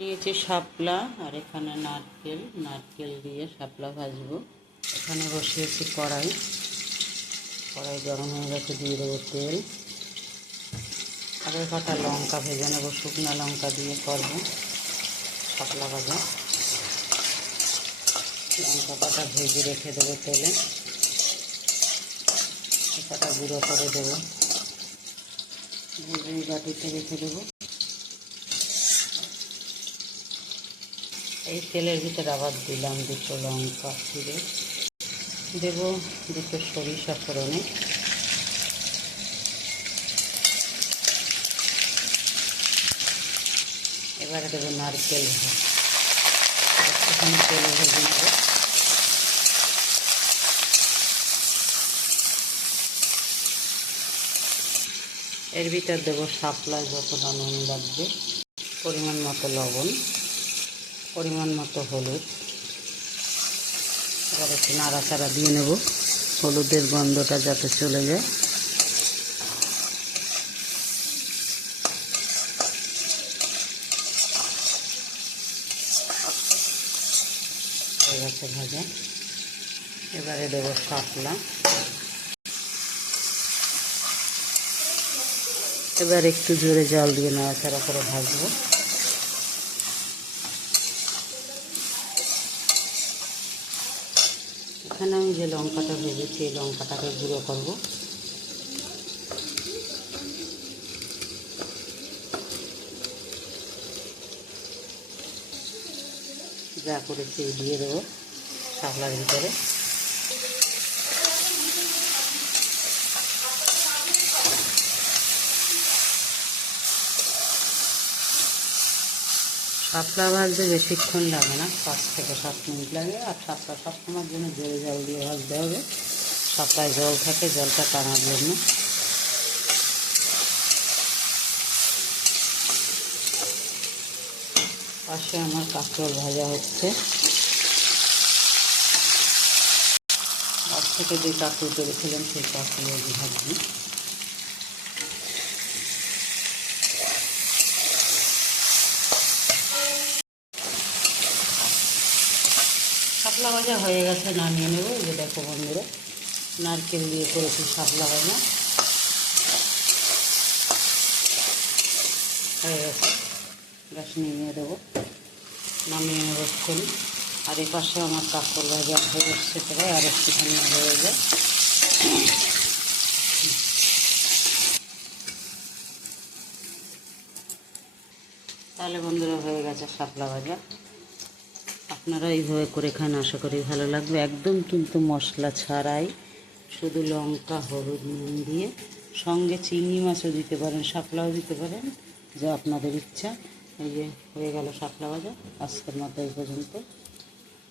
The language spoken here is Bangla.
নিয়েছি শাপলা আর এখানে নারকেল দিয়ে শাপলা ভাজবো। এখানে বসিয়েছি কড়াই গরম হয়ে গেছে, দিয়ে দেবো তেল। আগে কটা লঙ্কা ভেজে নেবো, শুকনো লঙ্কা দিয়ে করবো শাপলা ভাজা। লঙ্কা পাতা ভেজে রেখে দেবো তেলে, কটা গুঁড়ো করে দেবো, ভেজে বাটিতে রেখে দেবো। এই তেলের ভিতরে আবার দিলাম দুটো লঙ্কা ছিঁড়ে, দেবো দুটো সরিষা ফোড়নে, এবারে দেবো নারকেল একটুখানি তেলে ভেজে নেব। এর ভিতর দেবো শাপলায় যতটা নুন লাগবে, পরিমাণ মতো লবণ, পরিমাণ মতো হলুদ। এবার একটু নাড়াচাড়া দিয়ে নেব, হলুদের গন্ধটা যাতে চলে যায়। হয়ে গেছে ভাজা। এবারে দেবো শাপলা, এবার একটু জোরে জল দিয়ে নাড়াচাড়া করে ভাজবো। এখানে আমি যে লঙ্কাটা ভেজেছি এই লঙ্কাটাকে গুঁড়ো করবো। যা করেছি দিয়ে দেবো শাপলার ভিতরে। শাপলা ভাজতে বেশিক্ষণ লাগে না, 5 থেকে 7 মিনিট লাগে। আর শাপলা সবসময়ের জন্য জোরে জল দিয়ে ভাজতে হবে, শাপলায় জল থাকে, জলটা টানার জন্য। পাশে আমার কাঁকরোল ভাজা হচ্ছে, আজ থেকে যে কাঁকরোল করেছিলাম সেই কাঁকরোল ভাজি। শাপলা ভাজা হয়ে গেছে, নামিয়ে নেব। এই যে দেখো বন্ধুরা, নারকেল দিয়ে করেছি শাপলা ভাজা, হয়ে গেছে। গ্যাস নিয়ে দেবো, নামিয়ে নেব এক্ষুনি। আর এ পাশে আমার কাঁকরোল ভাজা হয়ে এসছে, প্রায় আর একটুখানি হয়ে যায়। তাহলে বন্ধুরা হয়ে গেছে শাপলা ভাজা। আপনারা এইভাবে করে খান, আশা করি ভালো লাগবে। একদম কিন্তু মশলা ছাড়াই, শুধু লঙ্কা হলুদ নুন দিয়ে, সঙ্গে চিংড়ি মাছও দিতে পারেন, শাপলাও দিতে পারেন, যা আপনাদের ইচ্ছা। এই যে হয়ে গেল শাপলা ভাজা। আজকের মতো এই পর্যন্ত।